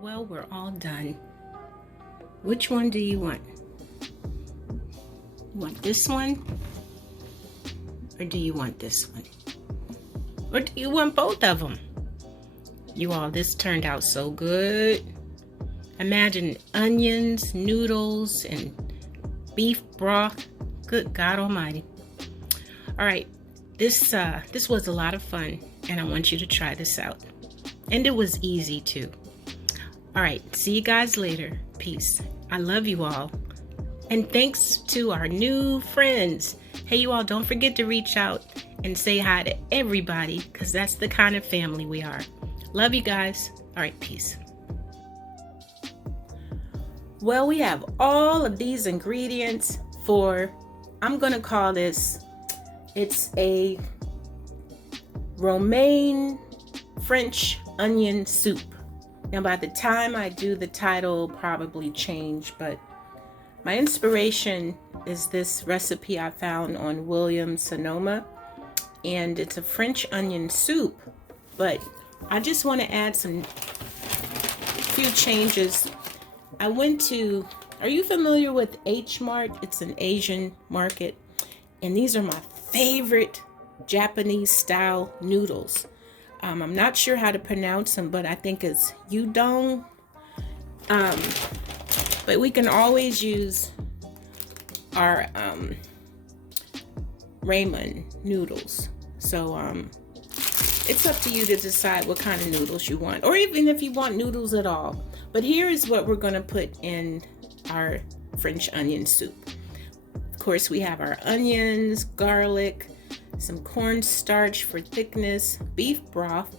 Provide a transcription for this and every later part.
Well, we're all done. Which one do you want? You want this one? Or do you want this one? Or do you want both of them? You all, this turned out so good. Imagine onions, noodles, and beef broth. Good God Almighty. All right, this was a lot of fun, and I want you to try this out. And it was easy too. All right, see you guys later. Peace. I love you all. And thanks to our new friends. Hey, you all, don't forget to reach out and say hi to everybody, because that's the kind of family we are. Love you guys. All right, peace. Well, we have all of these ingredients for, I'm going to call this, it's a romaine French onion soup. Now, by the time I do the title, it'll probably change, but my inspiration is this recipe I found on Williams Sonoma, and it's a French onion soup, but I just want to add a few changes. I went to, are you familiar with H Mart? It's an Asian market, and these are my favorite Japanese style noodles. I'm not sure how to pronounce them, but I think it's UDON. But we can always use our ramen noodles. So it's up to you to decide what kind of noodles you want, or even if you want noodles at all. But here is what we're going to put in our French onion soup. Of course, we have our onions, garlic, some cornstarch for thickness, beef broth,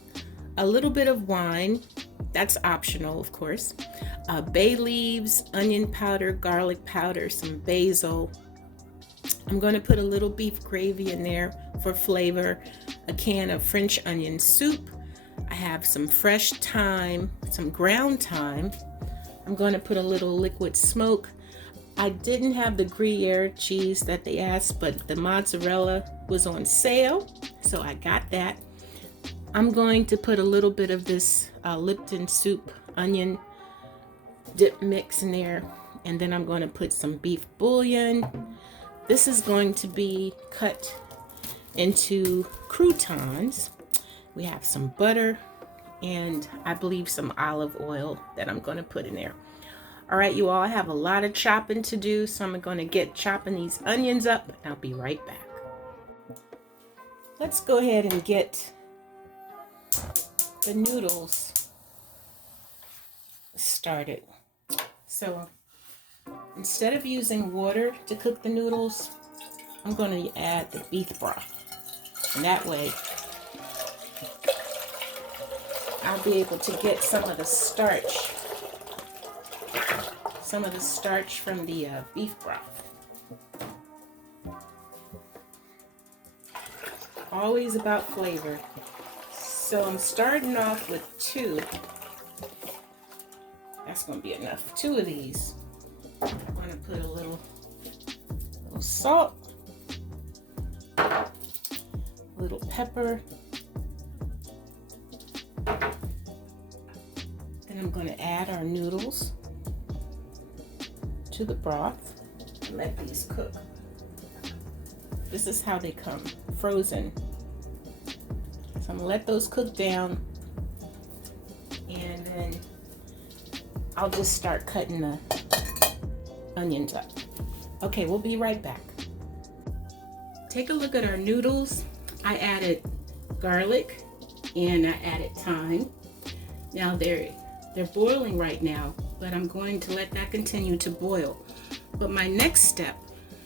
a little bit of wine, that's optional of course, bay leaves, onion powder, garlic powder, some basil. I'm going to put a little beef gravy in there for flavor, a can of French onion soup. I have some fresh thyme, some ground thyme. I'm going to put a little liquid smoke. I didn't have the Gruyère cheese that they asked, but the mozzarella was on sale, so I got that. I'm going to put a little bit of this Lipton soup onion dip mix in there, and then I'm going to put some beef bouillon. This is going to be cut into croutons. We have some butter and I believe some olive oil that I'm going to put in there. All right, you all, I have a lot of chopping to do, so I'm going to get chopping these onions up, and I'll be right back. Let's go ahead and get the noodles started. So instead of using water to cook the noodles, I'm going to add the beef broth. And that way, I'll be able to get some of the starch from the beef broth. Always about flavor. So I'm starting off with 2. That's going to be enough. 2 of these. I'm going to put a little salt, a little pepper. Then I'm going to add our noodles to the broth and let these cook. This is how they come, frozen. So I'm gonna let those cook down, and then I'll just start cutting the onions up. Okay, we'll be right back. Take a look at our noodles. I added garlic and I added thyme. Now they're boiling right now, but I'm going to let that continue to boil. But my next step,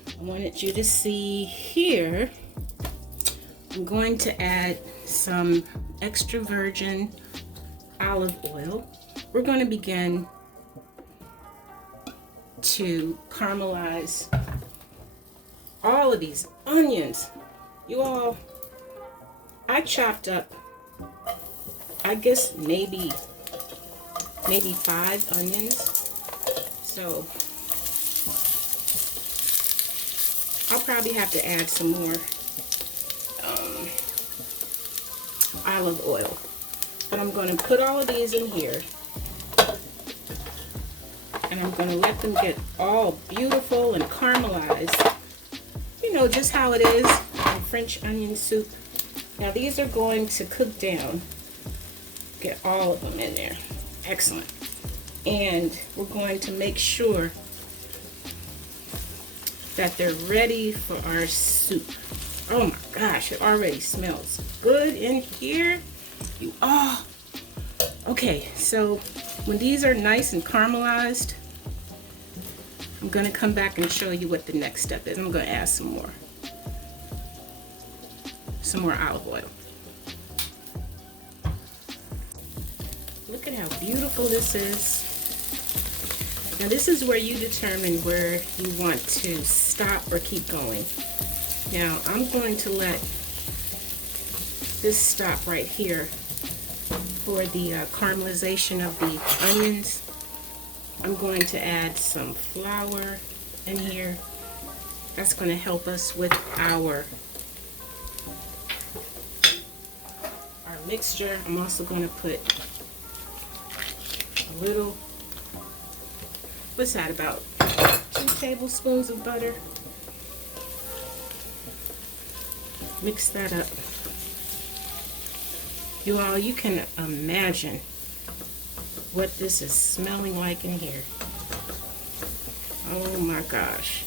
I wanted you to see here, I'm going to add some extra virgin olive oil. We're going to begin to caramelize all of these onions. You all, I chopped up, I guess maybe 5 onions. So I'll probably have to add some more olive oil. But I'm going to put all of these in here. And I'm going to let them get all beautiful and caramelized. You know, just how it is in French onion soup. Now these are going to cook down. Get all of them in there. Excellent. And we're going to make sure that they're ready for our soup. Oh my gosh, it already smells good in here. Okay, so when these are nice and caramelized, I'm going to come back and show you what the next step is. I'm going to add some more olive oil. Look at how beautiful this is. Now this is where you determine where you want to stop or keep going. Now I'm going to let this stop right here for the caramelization of the onions. I'm going to add some flour in here. That's going to help us with our mixture. I'm also going to put a little, what's that, about 2 tablespoons of butter. Mix that up. You all, you can imagine what this is smelling like in here. Oh my gosh.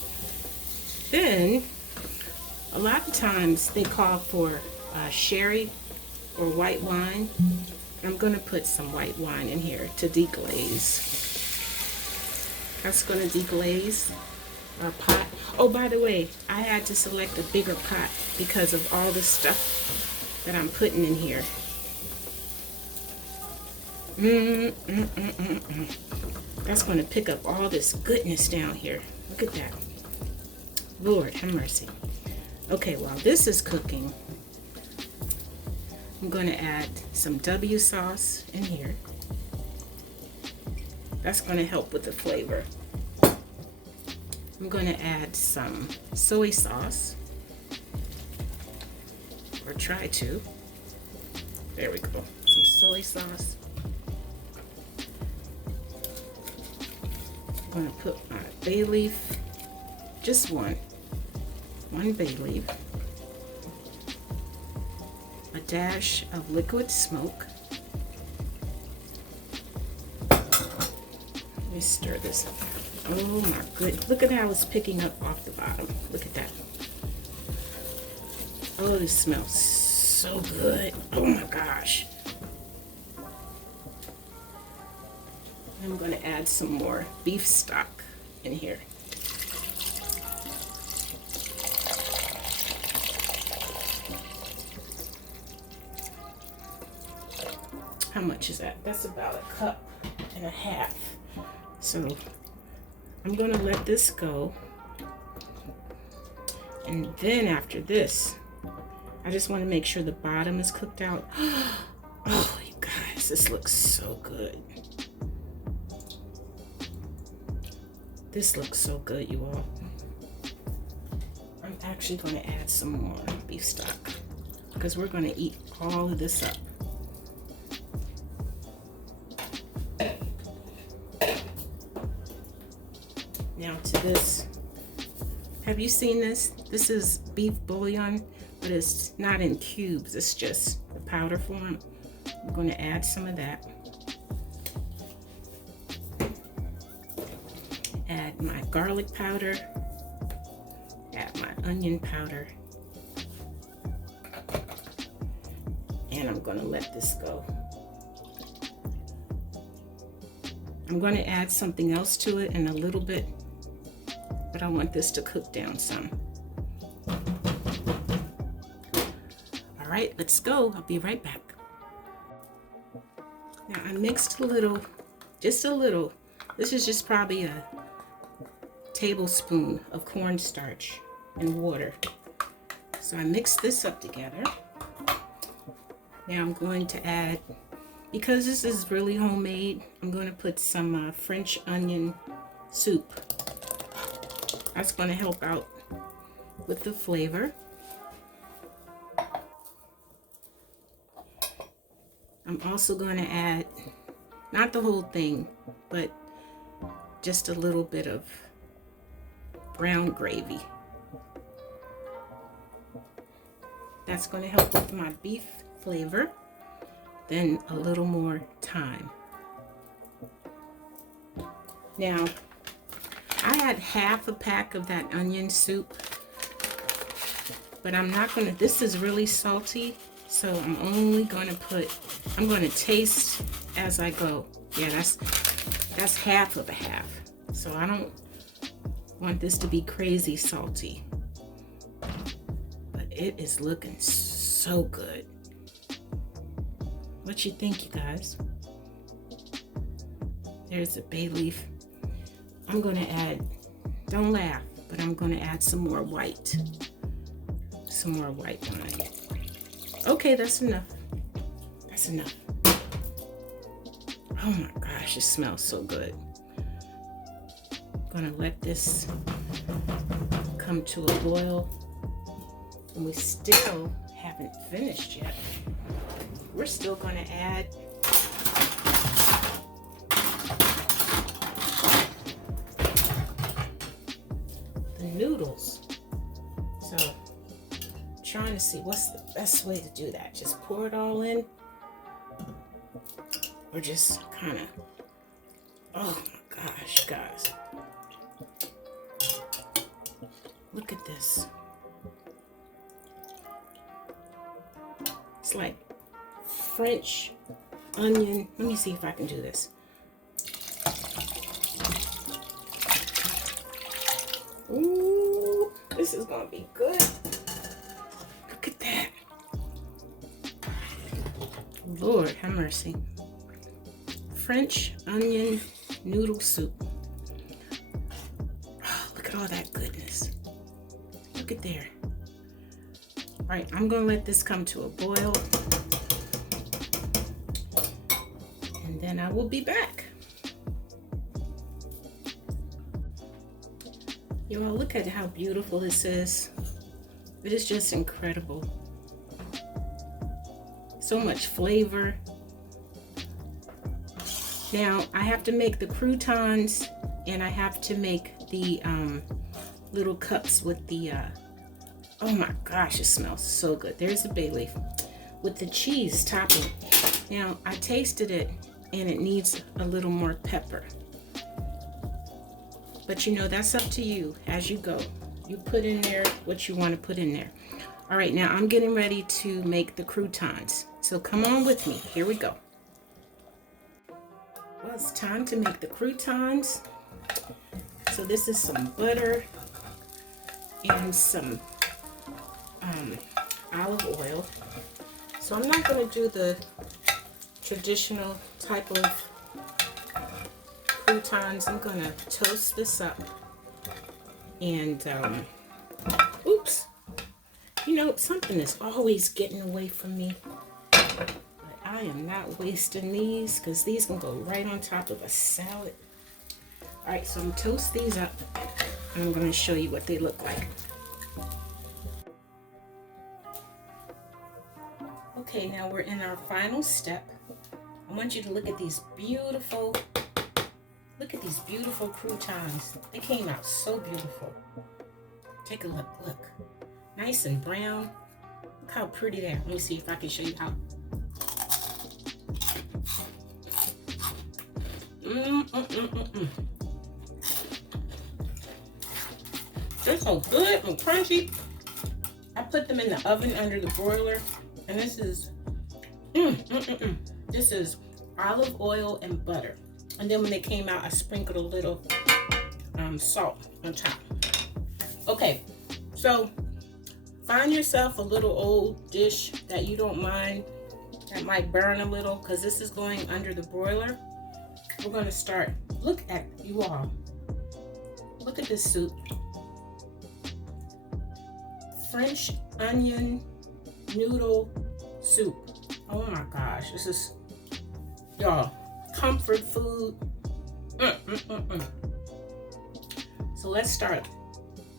Then, a lot of times they call for sherry or white wine. I'm going to put some white wine in here to deglaze. That's going to deglaze our pot. Oh, by the way, I had to select a bigger pot because of all the stuff that I'm putting in here. That's going to pick up all this goodness down here. Look at that. Lord have mercy. Okay, while this is cooking, I'm going to add some W sauce in here. That's going to help with the flavor. I'm going to add some soy sauce, or try to. There we go. Some soy sauce. I'm going to put my bay leaf, just one bay leaf, a dash of liquid smoke. Let me stir this up. Oh my goodness, look at how it's picking up off the bottom. Look at that. Oh, this smells so good. Oh my gosh. I'm going to add some more beef stock in here. How much is that? That's about 1.5 cups. So I'm going to let this go. And then after this, I just want to make sure the bottom is cooked out. Oh, you guys, this looks so good. This looks so good, you all. I'm actually going to add some more beef stock because we're going to eat all of this up. Now to this. Have you seen this? This is beef bouillon, but it's not in cubes. It's just the powder form. I'm going to add some of that. Add my garlic powder. Add my onion powder. And I'm going to let this go. I'm going to add something else to it in a little bit, but I want this to cook down some. All right, let's go. I'll be right back. Now I mixed a little, just a little. This is just probably a tablespoon of cornstarch and water. So I mixed this up together. Now I'm going to add, because this is really homemade, I'm going to put some French onion soup. That's going to help out with the flavor. I'm also going to add, not the whole thing, but just a little bit of brown gravy. That's going to help with my beef flavor. Then a little more thyme. Now, I had half a pack of that onion soup, but I'm not going to, this is really salty, so I'm only going to put, I'm going to taste as I go. Yeah, that's half of a half. So I don't want this to be crazy salty. But it is looking so good. What you think, you guys? There's a bay leaf. I'm going to add, don't laugh, but I'm going to add some more white. Some more white wine. Okay, that's enough. That's enough. Oh my gosh, it smells so good. I'm gonna let this come to a boil. And we still haven't finished yet. We're still gonna add the noodles. So I'm trying to see what's the best way to do that. Just pour it all in, or just kind of, oh my gosh, guys. Look at this. It's like French onion. Let me see if I can do this. Ooh, this is gonna be good. Look at that. Lord have mercy. French onion noodle soup. Oh, look at all that goodness. Look at there. All right, I'm gonna let this come to a boil, and then I will be back. You all, look at how beautiful this is. It is just incredible. So much flavor. Now I have to make the croutons, and I have to make the little cups with the oh my gosh, it smells so good. There's the bay leaf with the cheese topping. Now I tasted it, and it needs a little more pepper, but you know, that's up to you as you go. You put in there what you want to put in there. All right, now I'm getting ready to make the croutons, so come on with me. Here we go. Well, it's time to make the croutons. So this is some butter and some olive oil. So I'm not going to do the traditional type of croutons. I'm going to toast this up. And, oops. You know, something is always getting away from me. But I am not wasting these, because these can go right on top of a salad. All right, so I'm going to toast these up, and I'm going to show you what they look like. Okay, now we're in our final step. I want you to look at these beautiful, croutons. They came out so beautiful. Take a look, look. Nice and brown. Look how pretty they are. Let me see if I can show you how. They're so good and crunchy. I put them in the oven under the broiler, and this is this is olive oil and butter. And then when they came out, I sprinkled a little salt on top. Okay, so find yourself a little old dish that you don't mind, that might burn a little, because this is going under the broiler. We're going to start. Look at you all. Look at this soup. French onion noodle soup. Oh my gosh, this is, y'all, comfort food. So let's start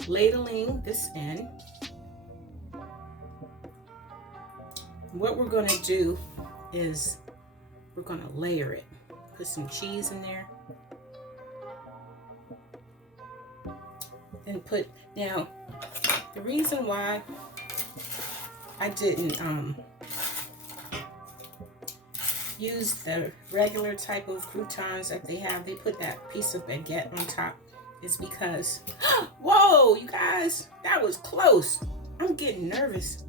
ladling this in. What we're going to do is we're going to layer it. Put some cheese in there. And put, now, the reason why I didn't use the regular type of croutons that they have, they put that piece of baguette on top, is because, whoa, you guys, that was close. I'm getting nervous.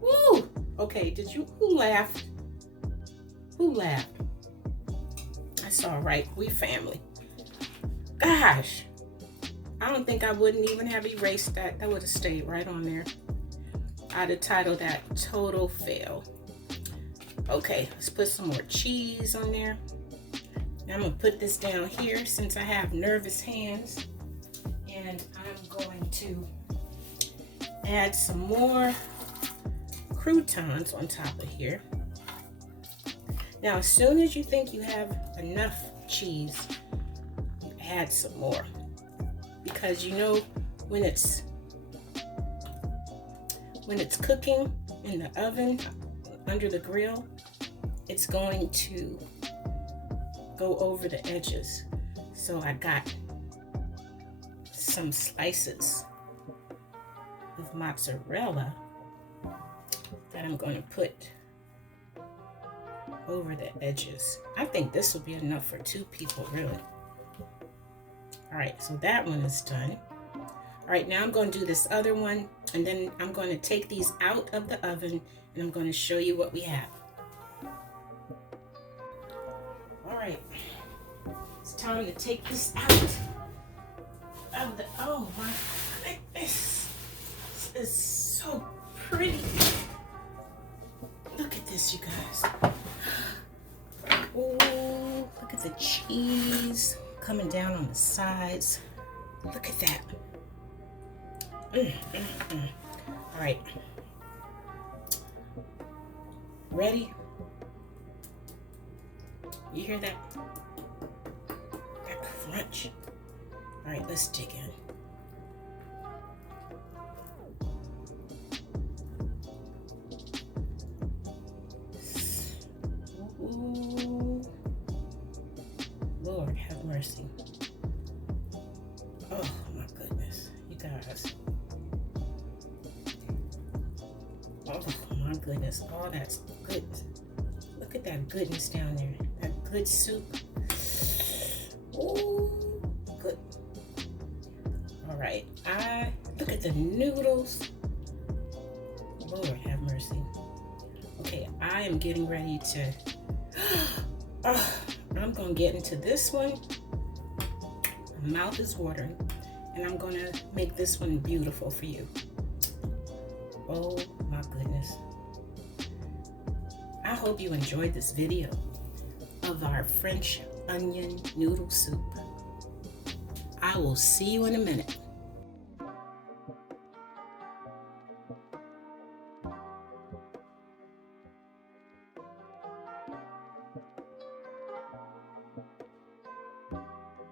Woo! Okay, who laughed? Who laughed? I saw right, we family. Gosh, I don't think I wouldn't even have erased that. That would have stayed right on there. I'd have titled that Total Fail. Okay, let's put some more cheese on there. Now I'm gonna put this down here since I have nervous hands. And I'm going to add some more croutons on top of here. Now, as soon as you think you have enough cheese, you add some more. Because you know, when it's cooking in the oven under the grill, it's going to go over the edges. So I got some slices of mozzarella that I'm going to put over the edges. I think this will be enough for 2 people, really. All right, so that one is done. All right, now I'm going to do this other one, and then I'm going to take these out of the oven, and I'm going to show you what we have. All right, it's time to take this out of the, oh my goodness, this is so pretty. Look at this, you guys. Oh, look at the cheese coming down on the sides. Look at that. All right. Ready? You hear that? That crunch. All right, let's dig in. Ooh. Lord have mercy. Oh my goodness, you guys. Oh my goodness, all that's good. Look at that goodness down there. That good soup. Ooh, good. All right, look at the noodles. Lord have mercy. Okay, I am getting ready to, I'm gonna get into this one. My mouth is watering, and I'm gonna make this one beautiful for you. Oh my goodness. I hope you enjoyed this video of our French onion noodle soup. I will see you in a minute.